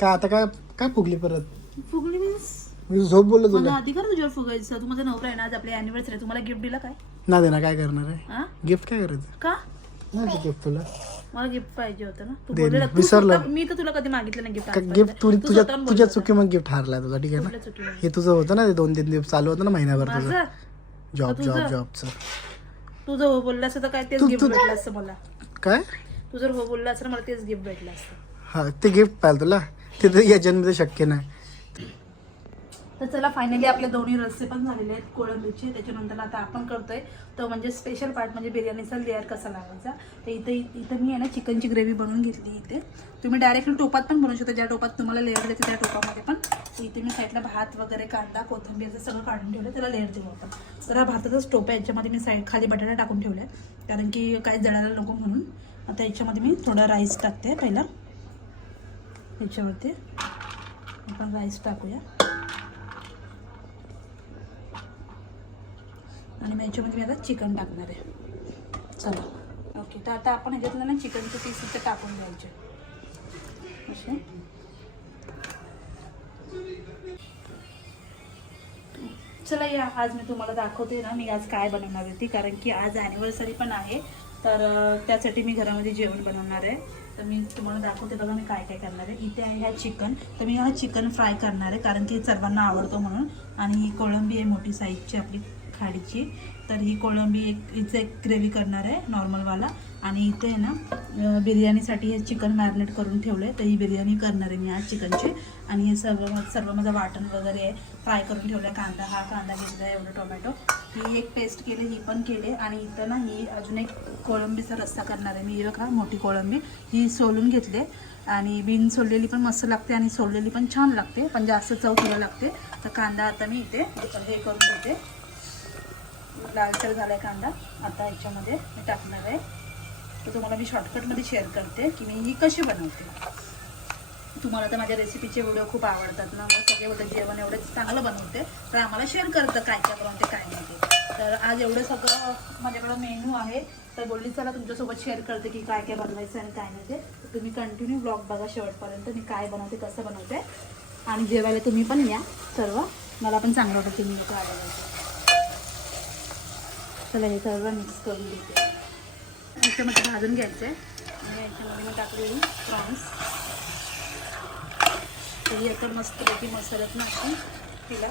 का आता काय काय फुगली परत? फुगली मीन्स? मी झोप बोललो मला तुला अधिकार तुझ्यावर फुगायचं. तू माझा नवरा आहे ना आज आपली अॅनिव्हर्सरी तुम्हाला गिफ्ट दिला काय? ना दे ना काय करणार आहे? हा गिफ्ट काय करायचं? का? नाही गिफ्ट तुला. मला गिफ्ट पाहिजे होतं ना. तू दे बोललेला ना, तू विसरलो. स्वतः- मी तर तुला कधी मागितलं नाही गिफ्ट गिफ्ट तू तुझ्या तुझ्या चुकी मग गिफ्ट हारलाय तुझा ठीक आहे ना? हे तुझं होतं ना ते दोन तीन दिवस चालू होतं ना महिनाभर तुझं. माझं? जॉब तुझं? जॉब जॉबचं तू जर हो बोलला असतं तर काय तेच तू- गिफ्ट तू- भेटलं असतं मला. काय? तू जर हो बोलला असतं ना मला तेच गिफ्ट भेटलं असतं. हा ते गिफ्ट पाहिजे तुला? ते तर या जन्म शक्य नाही. तर चला फायनली आपले दोन्ही रस्से पण झालेले आहेत कोळंबीचे. त्याच्यानंतर आता आपण करतोय तो म्हणजे स्पेशल पार्ट म्हणजे बिर्याणीचा लेअर कसा लावायचा. तर इथं इथं मी आहे ना चिकनची ग्रेव्ही बनवून घेतली इथे. तुम्ही डायरेक्टली टोपात पण बनवू शकता. ज्या टोपात तुम्हाला लेअर देते त्या टोपामध्ये पण. इथे मी साईडला भात वगैरे कांदा कोथिंबीर सगळं काढून ठेवलं त्याला लेअर देऊ आपण. तर हा भाताचाच टोप आहे. याच्यामध्ये मी साईड खाली बटाटा टाकून ठेवले कारण की काही जळायला नको म्हणून. आता याच्यामध्ये मी थोडा राईस टाकते पहिला. याच्यावरती आपण राईस टाकूया. आणि मग याच्यामध्ये मी आता चिकन टाकणार आहे. चला. ओके तर आता आपण ह्याच्यातलं ना चिकनचे पीस इथे टाकून द्यायचे असे. चला या आज मी तुम्हाला दाखवते ना मी आज काय बनवणार होती कारण की आज ॲनिव्हर्सरी पण आहे. तर त्यासाठी मी घरामध्ये जेवण बनवणार आहे. तर मी तुम्हाला दाखवते बघा मी काय काय करणार आहे. इथे आहे ह्या चिकन. तर मी हा चिकन फ्राय करणार आहे कारण की सर्वांना आवडतो म्हणून. आणि ही कोळंबी आहे मोठी साईजची आपली खाडीची. तर ही कोळंबी एक हिचं एक ग्रेव्ही करणार आहे नॉर्मलवाला आणि इथे आहे ना बिर्याणीसाठी हे चिकन मॅरिनेट करून ठेवलं आहे तर ही बिर्याणी करणार आहे मी आज चिकनची. आणि हे सर्व सर्व माझं वाटण वगैरे आहे फ्राय करून ठेवलं आहे कांदा हा कांदा घेतला आहे एवढं टोमॅटो. ही एक पेस्ट केली ही पण केली. आणि इथं ना ही अजून एक कोळंबीचा रस्सा करणार आहे मी. ही बघा मोठी कोळंबी. ही सोलून घेतली. आणि बिन सोललेली पण मस्त लागते आणि सोललेली पण छान लागते पण जास्त चव तुला लागते. तर कांदा आता मी इथे हे करून देते लालसर आहे कांदा. आता याच्यामध्ये मी टाकणार आहे. तर तुम्हाला मी शॉर्टकटमध्ये शेअर करते की मी ही कशी बनवते. तुम्हाला तर माझ्या रेसिपीचे व्हिडिओ खूप आवडतात ना मग सगळे बोलतात जेवण एवढं चांगलं बनवते. तर आम्हाला शेअर करतं काय काय बनवते काय नाही ते. तर आज एवढं सगळं माझ्याकडं मेनू आहे. तर बोलली चला तुमच्यासोबत शेअर करते की काय काय बनवायचं आणि काय नाही ते. तुम्ही कंटिन्यू ब्लॉग बघा शेवटपर्यंत मी काय बनवते कसं बनवते. आणि जेवायला तुम्ही पण या सर्व. मला पण चांगलं वाटतं तुम्ही लोक आलं चला हे सर्व मिक्स करून देते याच्यामध्ये भाजून घ्यायचं. आहे आणि याच्यामध्ये मी टाकलेली प्रॉन्स तर ही आता मस्तपैकी मसाल्यात ना अशी तिला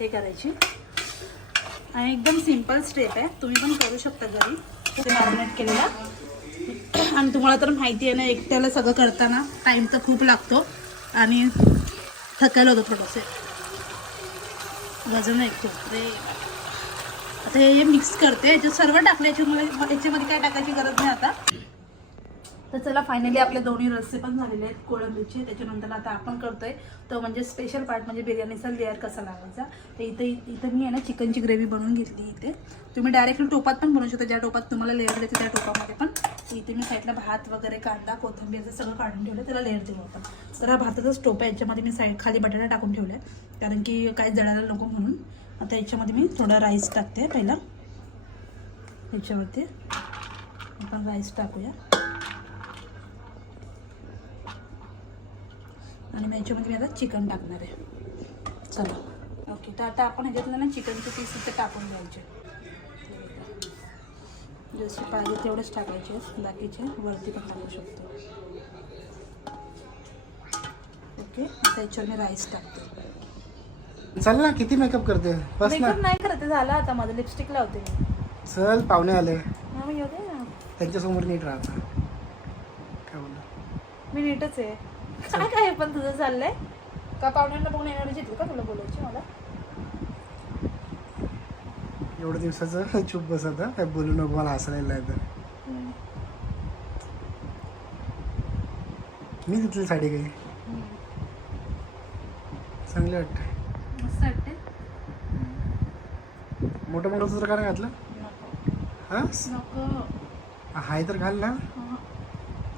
हे करायची. आणि एकदम सिंपल स्टेप आहे. तुम्ही पण करू शकता घरी. मॅरिनेट केलेला. आणि तुम्हाला तर माहिती आहे ना एकट्याला सगळं करताना टाईम तर खूप लागतो. आणि थकायला होतं थोडंसं. वजन आहे खूप. रे आता हे मिक्स करते याच्यात सर्व टाकण्याची याच्यामध्ये याच्यामध्ये काय टाकायची गरज नाही आता. तर चला फायनली आपले दोन्ही रस्से पण झालेले आहेत कोळंबीचे. त्याच्यानंतर आता आपण करतोय तो म्हणजे स्पेशल पार्ट म्हणजे बिर्याणीचा लेअर कसा लावायचा. तर इथं इथं मी आहे ना चिकनची ग्रेव्ही बनवून घेतली इथे. तुम्ही डायरेक्टली टोपात पण बनवू शकता. ज्या टोपात तुम्हाला लेअर देते त्या टोपामध्ये पण. इथे मी साईडला भात वगैरे कांदा कोथिंबीर सगळं काढून ठेवलं त्याला लेअर देऊ आपण. तर हा भाताचाच टोप आहे. याच्यामध्ये मी साईड खाली बटाटा टाकून ठेवले कारण की काही जळायला नको म्हणून. आता याच्यामध्ये मी थोडा राईस टाकते पहिला. याच्यावरती आपण राईस टाकूया. आणि मग याच्यामध्ये मी आता चिकन टाकणार आहे. चला. ओके तर आता आपण ह्याच्यातलं ना चिकनचे पीस इथे टाकून द्यायचे जसे पाहिजे तेवढेच टाकायचे बाकीचे वरती पण टाकू शकतो. ओके आता याच्यावर मी राईस टाकते. चल ना किती मेकअप करते? बस ना. मेकअप नाही करत झाला आता माझं लिपस्टिक लावते मी. चल पाहुणे आले. हा, मग येऊ दे ना. त्यांच्यासमोर नीट राहता काय बोलला? मी नीटच आहे. काय काय पण तुझं चाललंय? का पाहुण्यांना बघून एनर्जी येते का तुला बोलायची मला? एवढं दिवसाचं चुप बस आता. काय बोलू नको मला हसायला नाही तर मी घेतली साडी काही चांगली वाटते मस्त वाटते मोठं मंगळसूत्र का नाही घातलं हा? नको. हाय तर घाल ना. हा.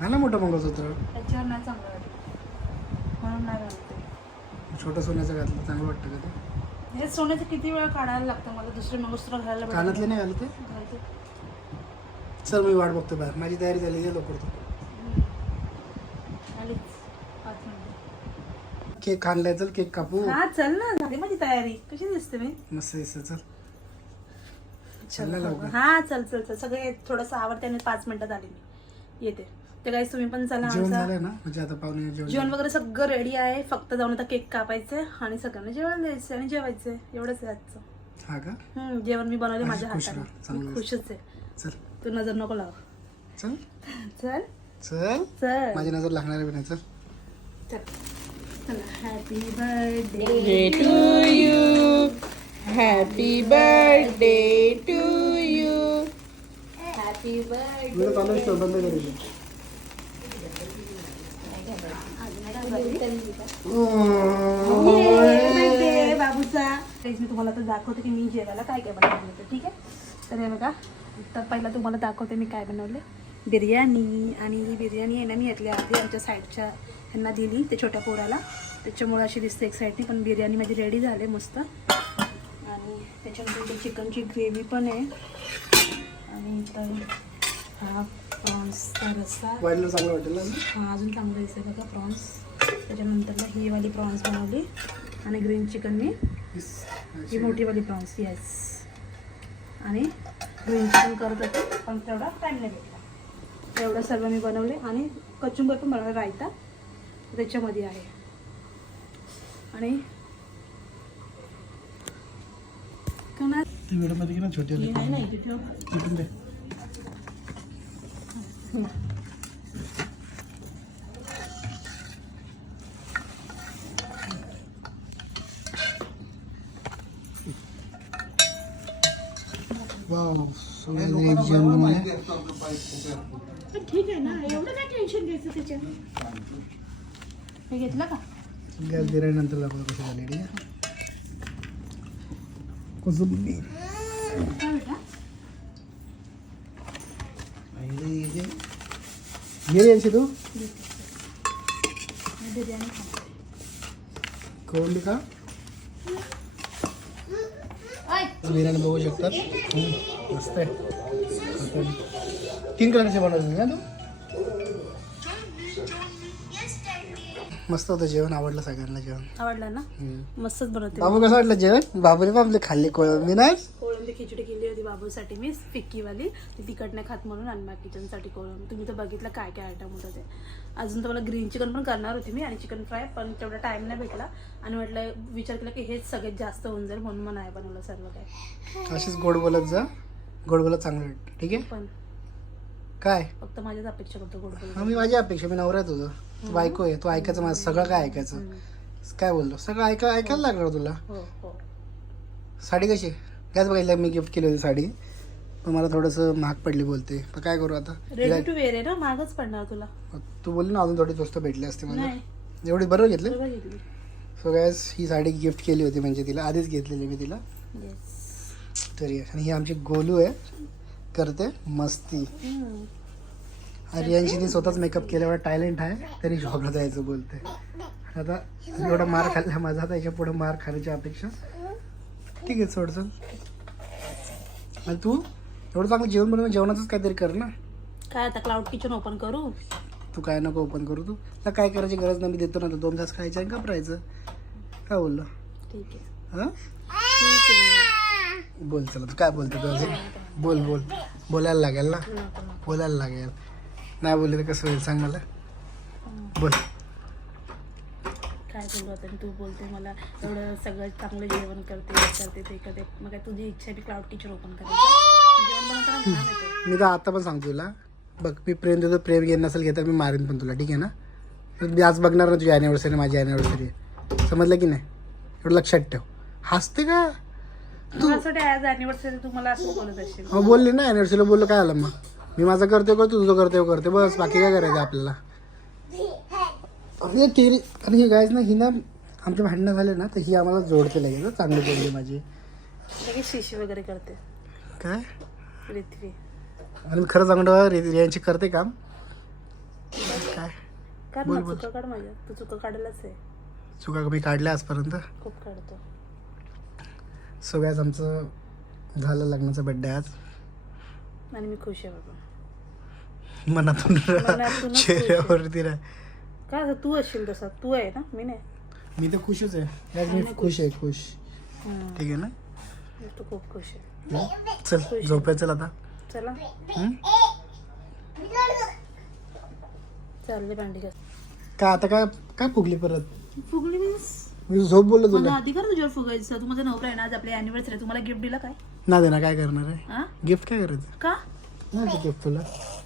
घाल ना मोठं मंगळसूत्र त्याच्यावर नाही चांगलं वाटत. म्हणून नाही घालते छोटं सोन्याचं घातलं चांगलं वाटतं का ते? हे सोन्याचं किती वेळा काढायला लागतं? मला दुसरे मंगळसूत्र घालायला भेटत कानातले नाही. घालते नाही. घालते. चल मी वाट बघतो बाहेर. माझी तयारी झाली आहे लवकर तू. हम्म. आलीच. पाच मिनिटं. केक आणलाय चल केक कापू. हा चल ना. झाली माझी तयारी. कशी दिसते मी मस्त दिसत चल. हा चल चल चल. सगळे थोडंसं आवडते आणि पाच मिनिटात आली मी. येते. ते काही तुम्ही पण चला जेवण म्हणजे आता पाहुणे जेवण जेवण वगैरे सगळं रेडी आहे. फक्त जाऊन आता केक कापायचं आणि सगळ्यांना जेवण द्यायचं आणि जेवायचं. एवढंच आहे आजचं. हा जेवण मी बनवले माझ्या हाताने. खुशच आहे. चल. तू नजर नको लाव. चल. चल. चल. चल. माझी नजर लागणार आहे नाही. चल. चल. Happy birthday to you. Happy birthday to you. Happy birthday चालू आहे बंद करेल बाबूचा तेच मी तुम्हाला तर दाखवते की मी जेवायला काय काय बनवलं होतं ठीक आहे? तर हे बघा तर पहिला तुम्हाला दाखवते मी काय बनवले. बिर्याणी आणि ही बिर्याणी आहे ना मी घेतली आधी आमच्या साईडच्या ह्यांना दिली ते छोट्या पोराला. त्याच्यामुळे अशी दिसते एक साईडनी पण बिर्याणी माझी रेडी झाली मस्त. त्याच्यानंतर इथे चिकनची ग्रेव्ही पण आहे. आणि इथं हा प्रॉन्सचा रस्सा. वाढलं चांगलं वाटेल हा अजून चांगलं दिसते बघा प्रॉन्स. त्याच्यानंतरला ही वाली प्रॉन्स बनवली. आणि ग्रीन चिकन मी. ही मोठीवाली प्रॉन्स येस आणि ग्रीन चिकन करत होते पण तेवढा टाईम नाही भेटला. एवढं सर्व मी बनवले. आणि कचुंबर पण बनवलं रायता त्याच्यामध्ये आहे. आणि कणा व्हिडिओमध्ये घे ना छोटे हे दे. वाव ठीक आहे ना एवढं काय टेन्शन घ्यायचं त्याच्यात? हे घेतलं का? गॅस दिल्यानंतर दाखवतो कशी झाली ठीक आहे कोथिंबीर. काय बेटा आणि हे जे- ये यांची तू बिर्याणी खा. कळली का ऐ, बिर्याणी मस्त होतं जेवण आवडलं सगळ्यांना जेवण. आवडलं ना. मस्तच बनवते बाबू कसं वाटलं जेवण? बाबूने आपले खाल्ले कोळंबी नाही? कोळंबी खिचडी केली होती बाबूसाठी मी फिक्कीवाली. ती तिखट नाही खात म्हणून आणि किचनसाठी कोळंबी. तुम्ही तर बघितलं काय काय आयटम होतं ते. अजून तर मला ग्रीन चिकन पण करणार होती मी आणि चिकन फ्राय पण तेवढा टाइम नाही भेटला. आणि म्हटलं विचार केला की हेच सगळ्यात जास्त होऊन जाईल म्हणून मग नाही बनवलं सर्व काय अशीच गोड बोलत जा. गोड बोलत चांगलं. ठीक आहे? पण काय? फक्त माझ्याच अपेक्षा करतो गोड हा मी माझी अपेक्षा मी नवरा आहे तुझं तू बायको आहे तू ऐकायचं माझं सगळं काय ऐकायचं. काय बोललो? सगळं ऐका ऐकायला लागणार तुला. हो हो. साडी कशी? गॅस बघायला मी गिफ्ट केली होती साडी. पण मला थोडंसं महाग पडली बोलते. पण काय करू आता? रेडी टू वेअर आहे ना? मागच पडणार तुला. तू बोलली ना अजून थोडी स्वस्त भेटली असते मला. नाही. एवढी बरोबर घेतली? बरोबर घेतली. सो गॅस ही साडी गिफ्ट केली होती म्हणजे तिला आधीच घेतलेली मी तिला. येस तरी आणि ही आमची गोलू आहे. करते. मस्ती. आर्यांशी ती स्वतःच मेकअप केल्यावर टॅलेंट आहे तरी जॉबला जायचं बोलते. आता एवढा मार खाल्ला माझा आता याच्यापुढे मार खाण्याची अपेक्षा. ठीक आहे सोडचं आणि तू? एवढं चांगलं जेवण बनवून जेवणाचंच काहीतरी कर ना. काय आता क्लाउड किचन ओपन करू? तू काय नको ओपन करू तू? तुला काय करायची गरज नाही मी देतो ना दोन तास खायचं आणि घाबरायचं काय बोललो? ठीक आहे. हां? ठीक आहे. बोल चला तू काय बोलतो तू अजून बोल बोल. बोलायला लागेल ना. बोलायला लागेल. नाही बोलले तर कसं होईल सांग मला? बोल. काय बोलू आता? तू बोलते मला. एवढं सगळं चांगलं जेवण करते हे करते ते करते. मग काय तुझी इच्छा आहे की क्लाउड किचन ओपन करायचं जेवण बनवताना घाम येते. मी तर आता पण सांगतो तुला. बघ मी प्रेम देतो प्रेम घेत नसेल घेता मी मारेन पण तुला ठीक आहे ना? तर मी आज बघणार ना तुझी ॲनिव्हर्सरी माझी ॲनिव्हर्सरी समजलं की नाही? एवढं लक्षात ठेव. हसते का? असशील हो बोलली ना ॲनिव्हर्सरीला बोललो काय आलं मग? मी माझं करते करतो तुझं करते करते बस बाकी काय करायचं आपल्याला? अरे तेरी आणि ही गायच ना ही ना आमचे भांडणं झाले ना तर ही आम्हाला जोडते लगेच चांगली जोडली माझी. शिशी वगैरे करते. काय? पृथ्वी आणि मी खरं सांगतो रियांची करते काम. काय? बोल. चुका काढ माझ्या. तू चुका काढलाच आहे. चुका मी काढल्या आजपर्यंत. खूप काढतो. सगळ्याच आमचं झालं लग्नाचा बड्डे आज. आणि मी खुश आहे बाबा. मनातून. चेहऱ्यावरती राह का असं तू असशील तसा? तू आहे ना? मी नाही. मी तर खुशच आहे. आज मी खुश. आहे खुश. ठीक आहे ना? तू खूप खुश आहे? चल झोपायचं चल आता. चला? चालले भांडी का आता काय काय फुगली परत? फुगली मीन्स मी झोप बोललो मला तुला अधिकार तुझ्यावर फुगायचं तू माझा नवरा आहे ना आज आपली अॅनिव्हर्सरी तुम्हाला गिफ्ट दिला काय? ना दे ना काय करणार आहे? हा? गिफ्ट काय करायचं? का? नाही गिफ्ट तुला.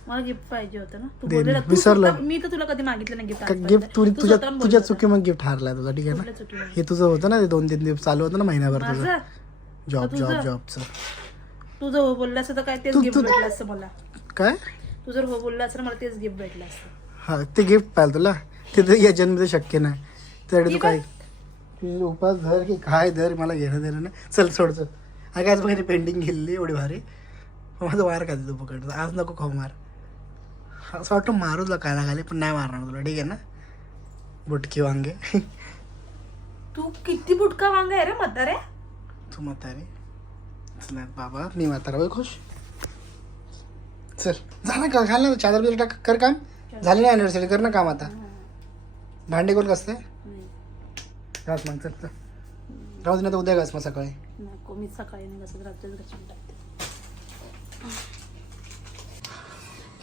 मला गिफ्ट पाहिजे होतं ना. तू दे बोललेला ना, तू विसरलं. स्वतः- मी तर तुला कधी मागितलं ना गिफ्ट गिफ्ट तुझ्या तुझ्या चुकी मग गिफ्ट हारलाय तुझा ठीक आहे ना? हे तुझं होतं ना ते दोन तीन दिवस चालू होतं ना महिनाभर तुझं. माझं? जॉब जॉब तुझं? जॉबचं तू जर हो बोलला असतं तर काय तेच तू- गिफ्ट तू- भेटलं असतं मला. काय? तू जर हो बोलला असतं ना मला तेच गिफ्ट भेटलं असतं. हा ते गिफ्ट पाहिजे तुला. ते तर या जन्ममध्ये शक्य नाही. त्यासाठी तू काय तुझे उपास धर की काय धर मला घेणं देणं नाही. चल सोड चल. अगं आज बघा पेंटिंग गेलेली एवढी भारी. माझं वार खाते तू पकडतो आज नको खाऊ मार. असं वाटतं मारू तुला काय खाली पण नाही मारणार तुला. ठीक आहे ना? बुटकी वांगे. तू किती बुटका वांगा आहे रे म्हातारे? तू म्हातारे. चला बाबा मी म्हातारा. होय खुश? चल. झालं का? घाल ना? चादर बिदर टाक. कर काम. झाली नाही अनिव्हर्सरी कर ना काम आता. भांडे कोण कसते घास मग चल राहू दे ना उद्या घास मग सकाळी. नको मी सकाळी नाही कसं रात्रीच घासून टाकते.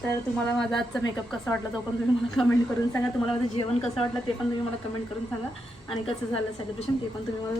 तर तुम्हाला माझा आजचा मेकअप कसा वाटला तो पण तुम्ही मला कमेंट करून सांगा. तुम्हाला माझं जेवण कसं वाटलं ते पण तुम्ही मला कमेंट करून सांगा. आणि कसं झालं सेलिब्रेशन ते पण तुम्ही मला